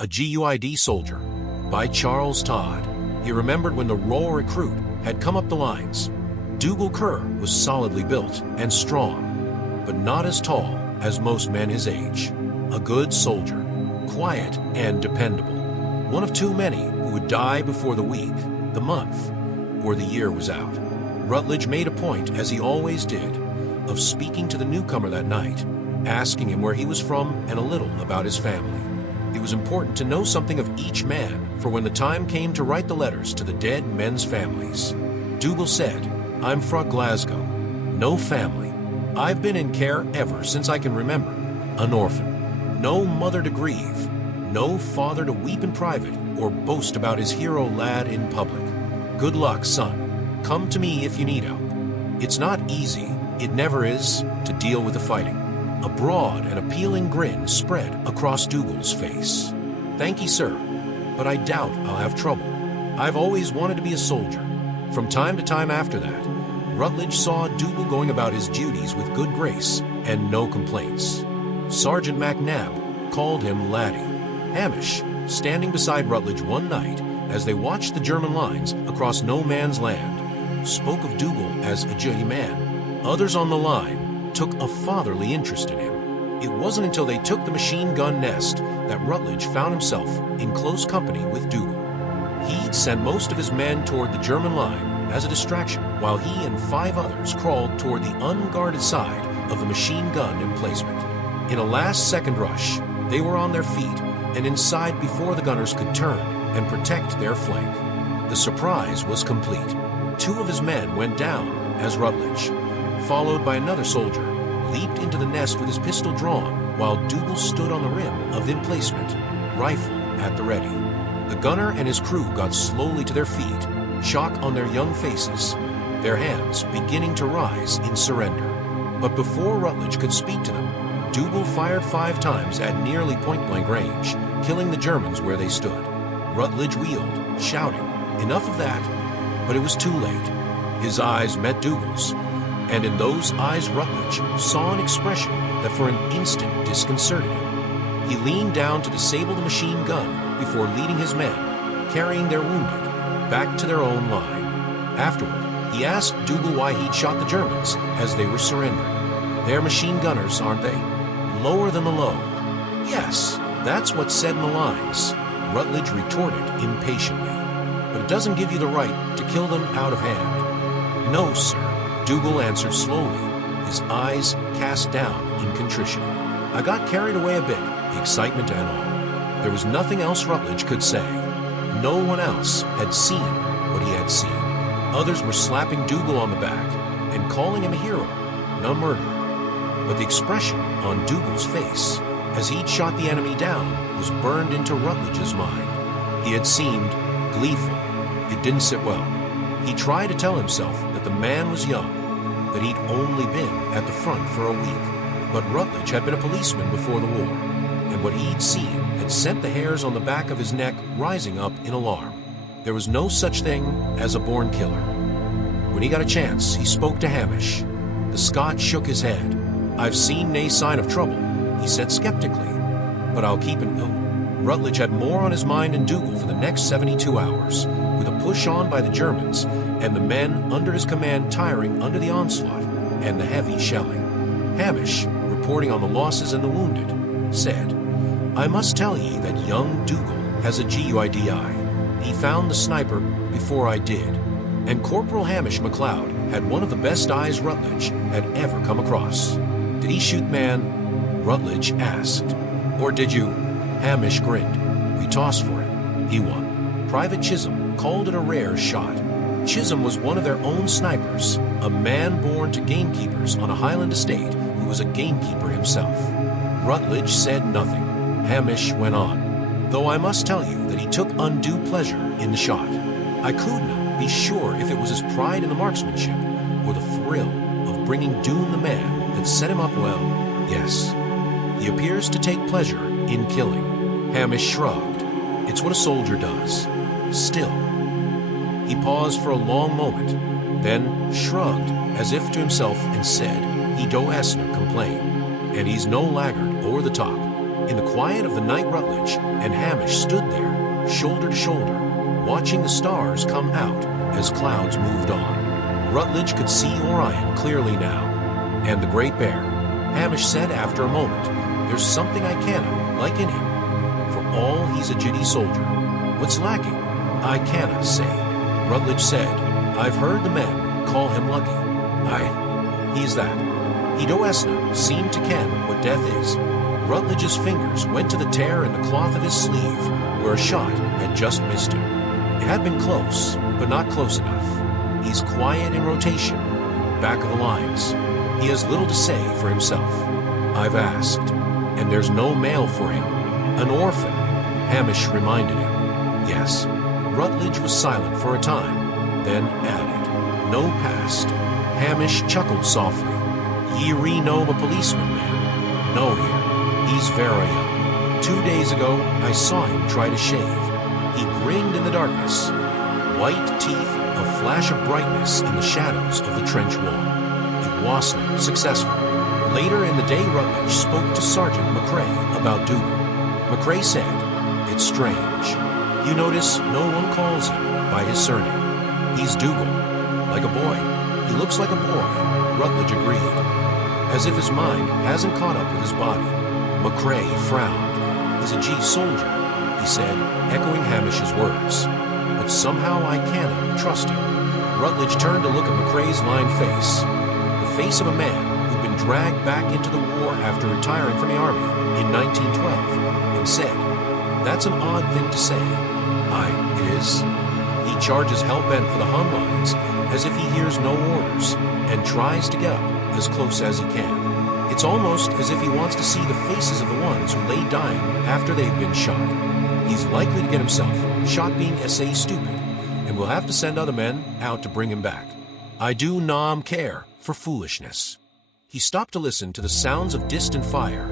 A Guid Soldier by Charles Todd. He remembered when the raw recruit had come up the lines. Dougal Kerr was solidly built and strong, but not as tall as most men his age. A good soldier, quiet and dependable. One of too many who would die before the week, the month, or the year was out. Rutledge made a point, as he always did, of speaking to the newcomer that night, asking him where he was from and a little about his family. It was important to know something of each man, for when the time came to write the letters to the dead men's families. Dougal said, "I'm fra Glasgow. No family. I've been in care ever since I can remember. An orphan. No mother to grieve. No father to weep in private or boast about his hero lad in public. Good luck, son. Come to me if you need help. It's not easy, it never is, to deal with the fighting." A broad and appealing grin spread across Dougal's face. "Thank you, sir, but I doubt I'll have trouble. I've always wanted to be a soldier." From time to time after that, Rutledge saw Dougal going about his duties with good grace and no complaints. Sergeant MacNab called him Laddie. Hamish, standing beside Rutledge one night as they watched the German lines across no man's land, spoke of Dougal as a G man. Others on the line took a fatherly interest in him. It wasn't until they took the machine gun nest that Rutledge found himself in close company with Dougal. He'd sent most of his men toward the German line as a distraction, while he and 5 others crawled toward the unguarded side of the machine gun emplacement. In a last-second rush, they were on their feet and inside before the gunners could turn and protect their flank. The surprise was complete. 2 of his men went down as Rutledge, followed by another soldier, leaped into the nest with his pistol drawn, while Dougal stood on the rim of the emplacement, rifle at the ready. The gunner and his crew got slowly to their feet, shock on their young faces, their hands beginning to rise in surrender. But before Rutledge could speak to them, Dougal fired 5 times at nearly point-blank range, killing the Germans where they stood. Rutledge wheeled, shouting, "Enough of that!" But it was too late. His eyes met Dougal's, and in those eyes Rutledge saw an expression that for an instant disconcerted him. He leaned down to disable the machine gun before leading his men, carrying their wounded, back to their own line. Afterward, he asked Dougal why he'd shot the Germans as they were surrendering. "They're machine gunners, aren't they? Lower than the low." "Yes, that's what's said in the lines," Rutledge retorted impatiently. "But it doesn't give you the right to kill them out of hand." "No, sir," Dougal answered slowly, his eyes cast down in contrition. "I got carried away a bit, the excitement and all." There was nothing else Rutledge could say. No one else had seen what he had seen. Others were slapping Dougal on the back and calling him a hero, and a murderer. But the expression on Dougal's face, as he'd shot the enemy down, was burned into Rutledge's mind. He had seemed gleeful. It didn't sit well. He tried to tell himself that the man was young, that he'd only been at the front for a week. But Rutledge had been a policeman before the war, and what he'd seen had sent the hairs on the back of his neck rising up in alarm. There was no such thing as a born killer. When he got a chance, he spoke to Hamish. The Scot shook his head. "I've seen nae sign of trouble," he said skeptically, "but I'll keep an eye." Rutledge had more on his mind than Dougal for the next 72 hours, with a push on by the Germans and the men under his command tiring under the onslaught and the heavy shelling. Hamish, reporting on the losses and the wounded, said, "I must tell ye that young Dougal has a Guidi. He found the sniper before I did, and Corporal Hamish MacLeod had one of the best eyes Rutledge had ever come across." "Did he shoot man?" Rutledge asked. "Or did you?" Hamish grinned. "We tossed for it. He won." Private Chisholm called it a rare shot. Chisholm was one of their own snipers, a man born to gamekeepers on a Highland estate who was a gamekeeper himself. Rutledge said nothing. Hamish went on, "Though I must tell you that he took undue pleasure in the shot. I could not be sure if it was his pride in the marksmanship or the thrill of bringing doom the man that set him up well. Yes, he appears to take pleasure in killing." Hamish shrugged. "It's what a soldier does. Still." He paused for a long moment, then shrugged as if to himself and said, "He do asna complain, and he's no laggard o'er the top. In the quiet of the night, Rutledge and Hamish stood there, shoulder to shoulder, watching the stars come out as clouds moved on. Rutledge could see Orion clearly now, and the Great Bear. Hamish said after a moment, "There's something I canna like in him. For all he's a giddy soldier. What's lacking? I canna say." Rutledge said, "I've heard the men call him lucky. He's that. He doesna seem to ken what death is." Rutledge's fingers went to the tear in the cloth of his sleeve, where a shot had just missed him. It had been close, but not close enough. He's quiet in rotation, back of the lines. He has little to say for himself. I've asked, and there's no mail for him. An orphan, Hamish reminded him. Yes. Rutledge was silent for a time, then added, "No past." Hamish chuckled softly. "Ye know a policeman, man?" "No, here. He's very young. 2 days ago, I saw him try to shave. He grinned in the darkness. White teeth, a flash of brightness in the shadows of the trench wall. It wasn't successful." Later in the day, Rutledge spoke to Sergeant McCrae about Dougal. McCrae said, "It's strange. You notice no one calls him by his surname. He's Dougal, like a boy. He looks like a boy," Rutledge agreed. "As if his mind hasn't caught up with his body." McCrae frowned. "He's a Guid Soldier," he said, echoing Hamish's words. "But somehow I can't trust him." Rutledge turned to look at McCrae's lined face, the face of a man who'd been dragged back into the war after retiring from the Army in 1912, and said, "That's an odd thing to say." It is." He charges hell-bent for the Hun lines, as if he hears no orders, and tries to get up as close as he can. It's almost as if he wants to see the faces of the ones who lay dying after they've been shot. He's likely to get himself shot being SA stupid, and we'll have to send other men out to bring him back. I do nam care for foolishness. He stopped to listen to the sounds of distant fire,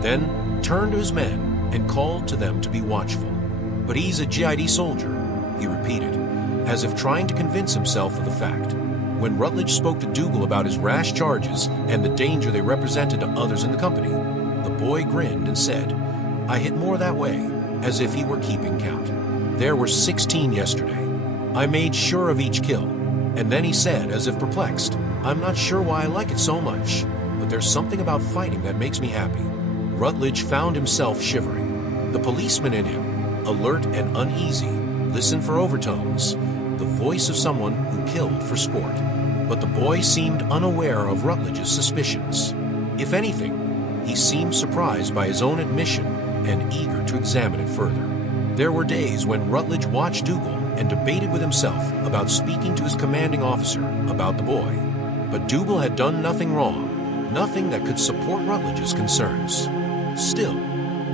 then turned to his men and called to them to be watchful. "But he's a Guid Soldier," he repeated, as if trying to convince himself of the fact. When Rutledge spoke to Dougal about his rash charges and the danger they represented to others in the company, the boy grinned and said, "I hit more that way," as if he were keeping count. "There were 16 yesterday. I made sure of each kill." And then he said, as if perplexed, "I'm not sure why I like it so much, but there's something about fighting that makes me happy." Rutledge found himself shivering. The policeman in him, alert and uneasy, listened for overtones, the voice of someone who killed for sport. But the boy seemed unaware of Rutledge's suspicions. If anything, he seemed surprised by his own admission and eager to examine it further. There were days when Rutledge watched Dougal and debated with himself about speaking to his commanding officer about the boy. But Dougal had done nothing wrong, nothing that could support Rutledge's concerns. Still,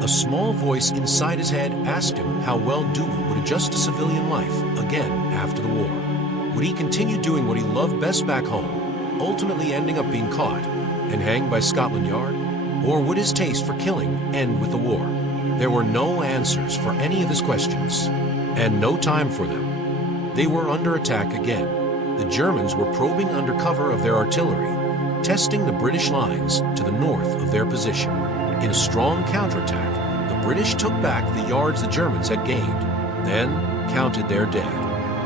a small voice inside his head asked him how well Dougal would adjust to civilian life again after the war. Would he continue doing what he loved best back home, ultimately ending up being caught and hanged by Scotland Yard? Or would his taste for killing end with the war? There were no answers for any of his questions, and no time for them. They were under attack again. The Germans were probing under cover of their artillery, testing the British lines to the north of their position. In a strong counterattack, the British took back the yards the Germans had gained, then counted their dead.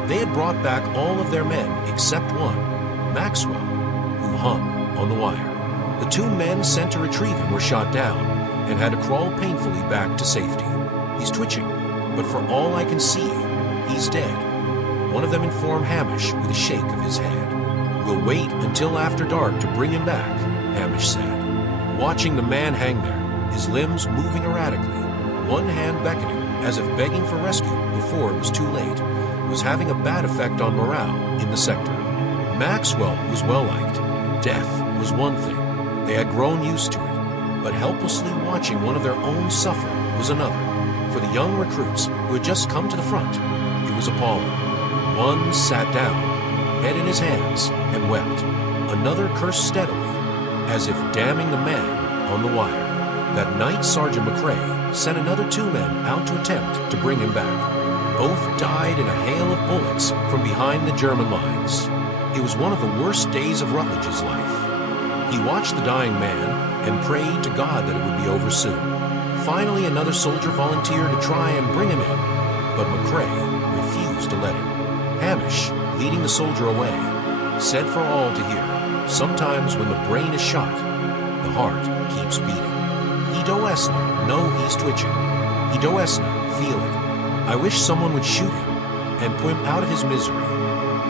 They had brought back all of their men except one, Maxwell, who hung on the wire. The 2 men sent to retrieve him were shot down and had to crawl painfully back to safety. He's twitching, but for all I can see, he's dead. One of them informed Hamish with a shake of his head. "We'll wait until after dark to bring him back," Hamish said. Watching the man hang there, his limbs moving erratically, one hand beckoning as if begging for rescue before it was too late, was having a bad effect on morale in the sector. Maxwell was well-liked. Death was one thing. They had grown used to it. But helplessly watching one of their own suffer was another. For the young recruits who had just come to the front, it was appalling. One sat down, head in his hands, and wept. Another cursed steadily, as if damning the man on the wire. That night, Sergeant McCrae sent another 2 men out to attempt to bring him back. Both died in a hail of bullets from behind the German lines. It was one of the worst days of Rutledge's life. He watched the dying man and prayed to God that it would be over soon. Finally, another soldier volunteered to try and bring him in, but McCrae refused to let him. Hamish, leading the soldier away, said for all to hear, sometimes when the brain is shot, the heart keeps beating. He doesn't know he's twitching. He doesn't feel it. I wish someone would shoot him and put him out of his misery.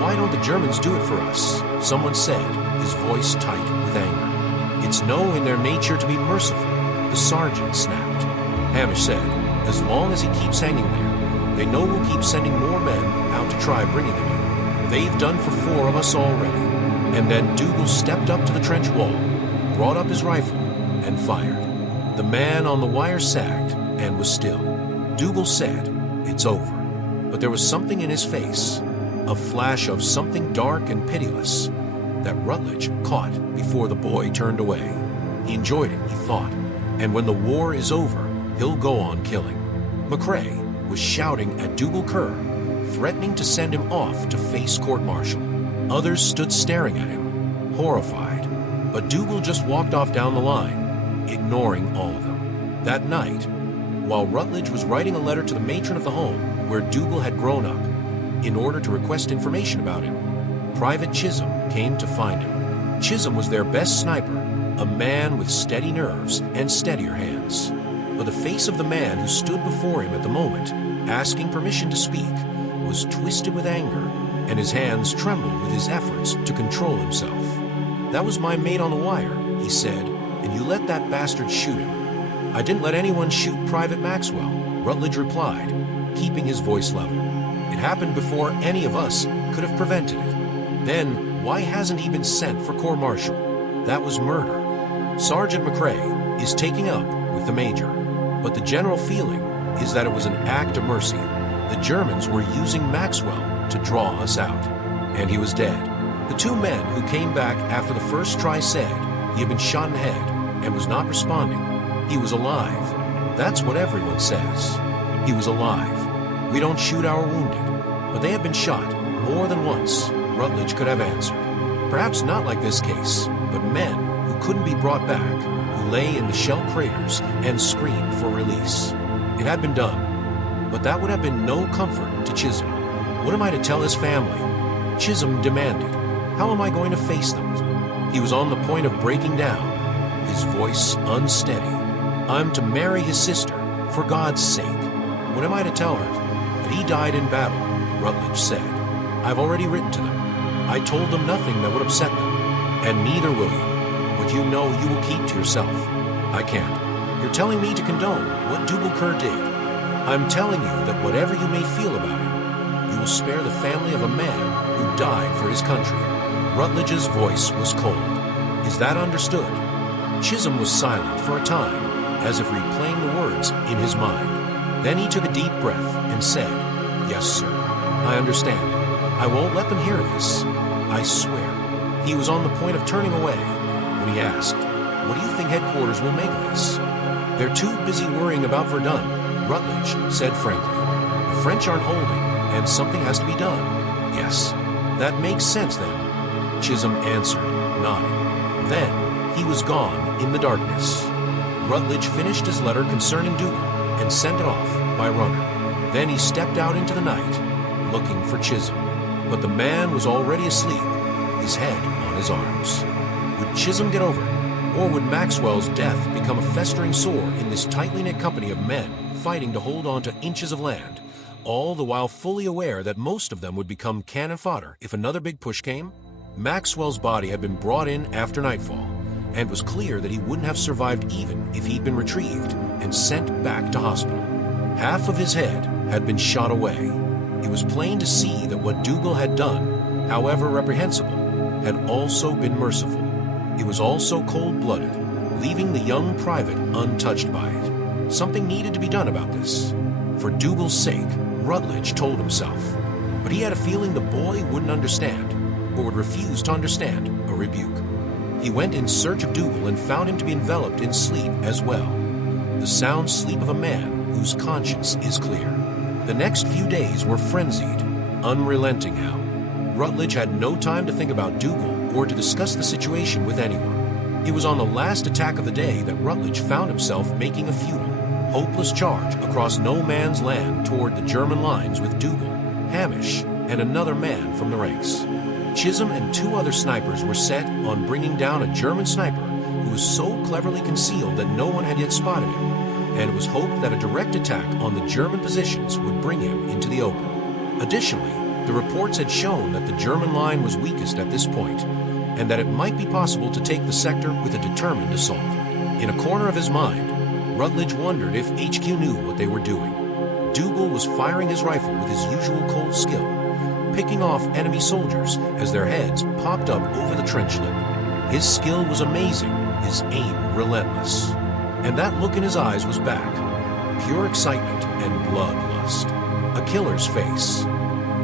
Why don't the Germans do it for us? Someone said, his voice tight with anger. It's no in their nature to be merciful, the sergeant snapped. Hamish said, as long as he keeps hanging there, they know we'll keep sending more men out to try bringing him in. They've done for 4 of us already. And then Dougal stepped up to the trench wall, brought up his rifle, and fired. The man on the wire sagged and was still. Dougal said, it's over. But there was something in his face, a flash of something dark and pitiless, that Rutledge caught before the boy turned away. He enjoyed it, he thought, and when the war is over, he'll go on killing. McCrae was shouting at Dougal Kerr, threatening to send him off to face court-martial. Others stood staring at him, horrified, but Dougal just walked off down the line, ignoring all of them. That night, while Rutledge was writing a letter to the matron of the home where Dougal had grown up, in order to request information about him, Private Chisholm came to find him. Chisholm was their best sniper, a man with steady nerves and steadier hands. But the face of the man who stood before him at the moment, asking permission to speak, was twisted with anger, and his hands trembled with his efforts to control himself. That was my mate on the wire, he said, and you let that bastard shoot him. I didn't let anyone shoot Private Maxwell, Rutledge replied, keeping his voice level. It happened before any of us could have prevented it. Then, why hasn't he been sent for court-martial? That was murder. Sergeant McCrae is taking up with the major, but the general feeling is that it was an act of mercy. The Germans were using Maxwell to draw us out, and he was dead. The 2 men who came back after the first try said he had been shot in the head and was not responding. He was alive. That's what everyone says. He was alive. We don't shoot our wounded, but they have been shot more than once, Rutledge could have answered. Perhaps not like this case, but men who couldn't be brought back, who lay in the shell craters and screamed for release. It had been done, but that would have been no comfort to Chisholm. What am I to tell his family? Chisholm demanded. How am I going to face them? He was on the point of breaking down, his voice unsteady. I'm to marry his sister, for God's sake. What am I to tell her? That he died in battle, Rutledge said. I've already written to them. I told them nothing that would upset them, and neither will you. What you know you will keep to yourself. I can't. You're telling me to condone what Dougal Kerr did. I'm telling you that whatever you may feel about him, you will spare the family of a man who died for his country. Rutledge's voice was cold. Is that understood? Chisholm was silent for a time, as if replaying the words in his mind. Then he took a deep breath and said, Yes, sir. I understand. I won't let them hear this. I swear. He was on the point of turning away when he asked, What do you think headquarters will make of this? They're too busy worrying about Verdun, Rutledge said frankly. The French aren't holding, and something has to be done. Yes, that makes sense then, Chisholm answered, nodding. Then he was gone in the darkness. Rutledge finished his letter concerning Dougal and sent it off by runner. Then he stepped out into the night, looking for Chisholm. But the man was already asleep, his head on his arms. Would Chisholm get over it? Or would Maxwell's death become a festering sore in this tightly knit company of men fighting to hold on to inches of land, all the while fully aware that most of them would become cannon fodder if another big push came? Maxwell's body had been brought in after nightfall, and was clear that he wouldn't have survived even if he'd been retrieved and sent back to hospital. Half of his head had been shot away. It was plain to see that what Dougal had done, however reprehensible, had also been merciful. It was also cold-blooded, leaving the young private untouched by it. Something needed to be done about this. For Dougal's sake, Rutledge told himself. But he had a feeling the boy wouldn't understand, or would refuse to understand a rebuke. He went in search of Dougal and found him to be enveloped in sleep as well. The sound sleep of a man whose conscience is clear. The next few days were frenzied, unrelenting how. Rutledge had no time to think about Dougal or to discuss the situation with anyone. It was on the last attack of the day that Rutledge found himself making a futile, hopeless charge across no man's land toward the German lines with Dougal, Hamish, and another man from the ranks. Chisholm and 2 other snipers were set on bringing down a German sniper who was so cleverly concealed that no one had yet spotted him, and it was hoped that a direct attack on the German positions would bring him into the open. Additionally, the reports had shown that the German line was weakest at this point, and that it might be possible to take the sector with a determined assault. In a corner of his mind, Rutledge wondered if HQ knew what they were doing. Dougal was firing his rifle with his usual cold skill, picking off enemy soldiers as their heads popped up over the trench lip. His skill was amazing, his aim relentless. And that look in his eyes was back. Pure excitement and bloodlust. A killer's face.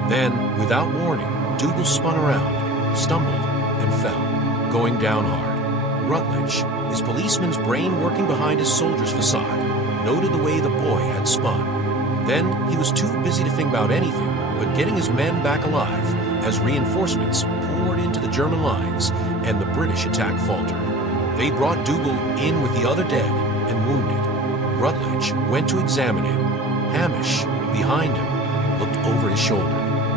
Then, without warning, Dougal spun around, stumbled, and fell, going down hard. Rutledge, his policeman's brain working behind his soldier's facade, noted the way the boy had spun. Then he was too busy to think about anything but getting his men back alive as reinforcements poured into the German lines and the British attack faltered. They brought Dougal in with the other dead and wounded. Rutledge went to examine him. Hamish, behind him, looked over his shoulder.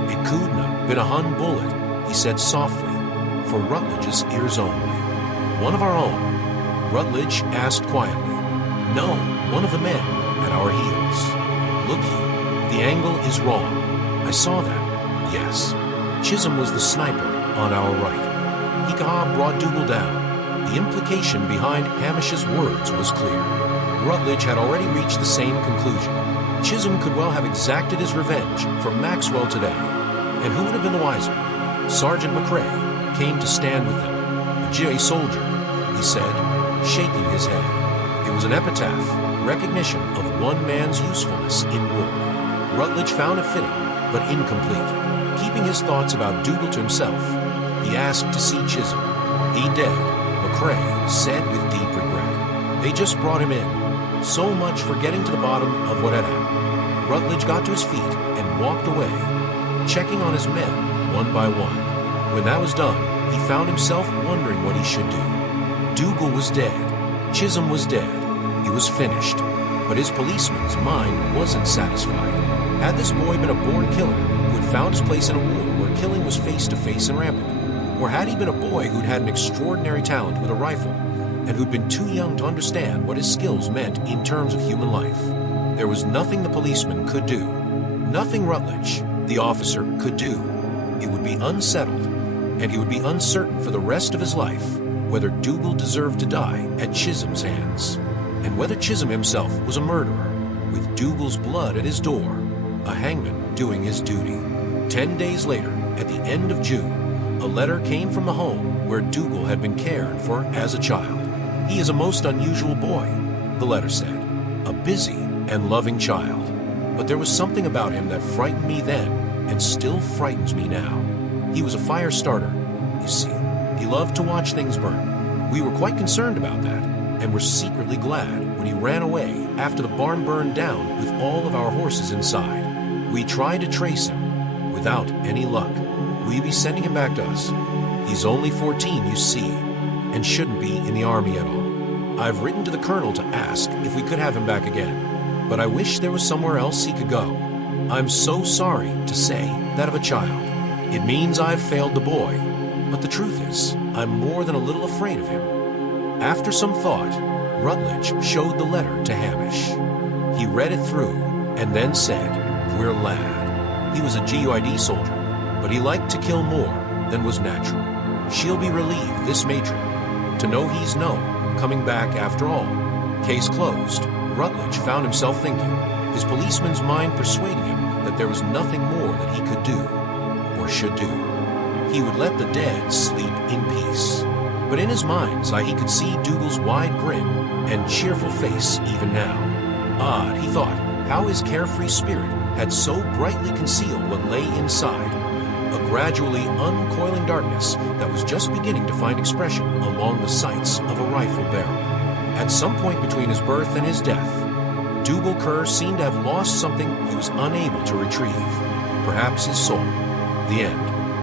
It couldn't have been a Hun bullet, he said softly, for Rutledge's ears only. One of our own? Rutledge asked quietly. No, one of the men at our heels. Look you, the angle is wrong. I saw that, yes. Chisholm was the sniper on our right. Hikaha brought Dougal down. The implication behind Hamish's words was clear. Rutledge had already reached the same conclusion. Chisholm could well have exacted his revenge from Maxwell today. And who would have been the wiser? Sergeant McCrae came to stand with them. A Guid Soldier, he said, shaking his head. It was an epitaph, recognition of one man's usefulness in war. Rutledge found it fitting, but incomplete. Keeping his thoughts about Dougal to himself, he asked to see Chisholm. He dead, McCrae said with deep regret. They just brought him in. So much for getting to the bottom of what had happened. Rutledge got to his feet and walked away, checking on his men one by one. When that was done, he found himself wondering what he should do. Dougal was dead. Chisholm was dead. It was finished. But his policeman's mind wasn't satisfied. Had this boy been a born killer who had found his place in a war where killing was face-to-face and rampant? Or had he been a boy who'd had an extraordinary talent with a rifle and who'd been too young to understand what his skills meant in terms of human life? There was nothing the policeman could do. Nothing Rutledge, the officer, could do. It would be unsettled, and he would be uncertain for the rest of his life whether Dougal deserved to die at Chisholm's hands, and whether Chisholm himself was a murderer, with Dougal's blood at his door, a hangman doing his duty. 10 days later, at the end of June, a letter came from the home where Dougal had been cared for as a child. He is a most unusual boy, the letter said, a busy and loving child. But there was something about him that frightened me then and still frightens me now. He was a fire starter, you see. He loved to watch things burn. We were quite concerned about that, and were secretly glad when he ran away after the barn burned down with all of our horses inside. We tried to trace him, without any luck. Will you be sending him back to us? He's only 14, you see, and shouldn't be in the army at all. I've written to the colonel to ask if we could have him back again, but I wish there was somewhere else he could go. I'm so sorry to say that of a child. It means I've failed the boy, but the truth is, I'm more than a little afraid of him. After some thought, Rutledge showed the letter to Hamish. He read it through, and then said, "Poor lad." He was a Guid soldier, but he liked to kill more than was natural. She'll be relieved, this matron, to know he's known, coming back after all. Case closed. Rutledge found himself thinking, his policeman's mind persuading him that there was nothing more that he could do, or should do. He would let the dead sleep in peace. But in his mind's eye he could see Dougal's wide grin and cheerful face even now. Odd, he thought, how his carefree spirit had so brightly concealed what lay inside, a gradually uncoiling darkness that was just beginning to find expression along the sights of a rifle barrel. At some point between his birth and his death, Dougal Kerr seemed to have lost something he was unable to retrieve, perhaps his soul. The end.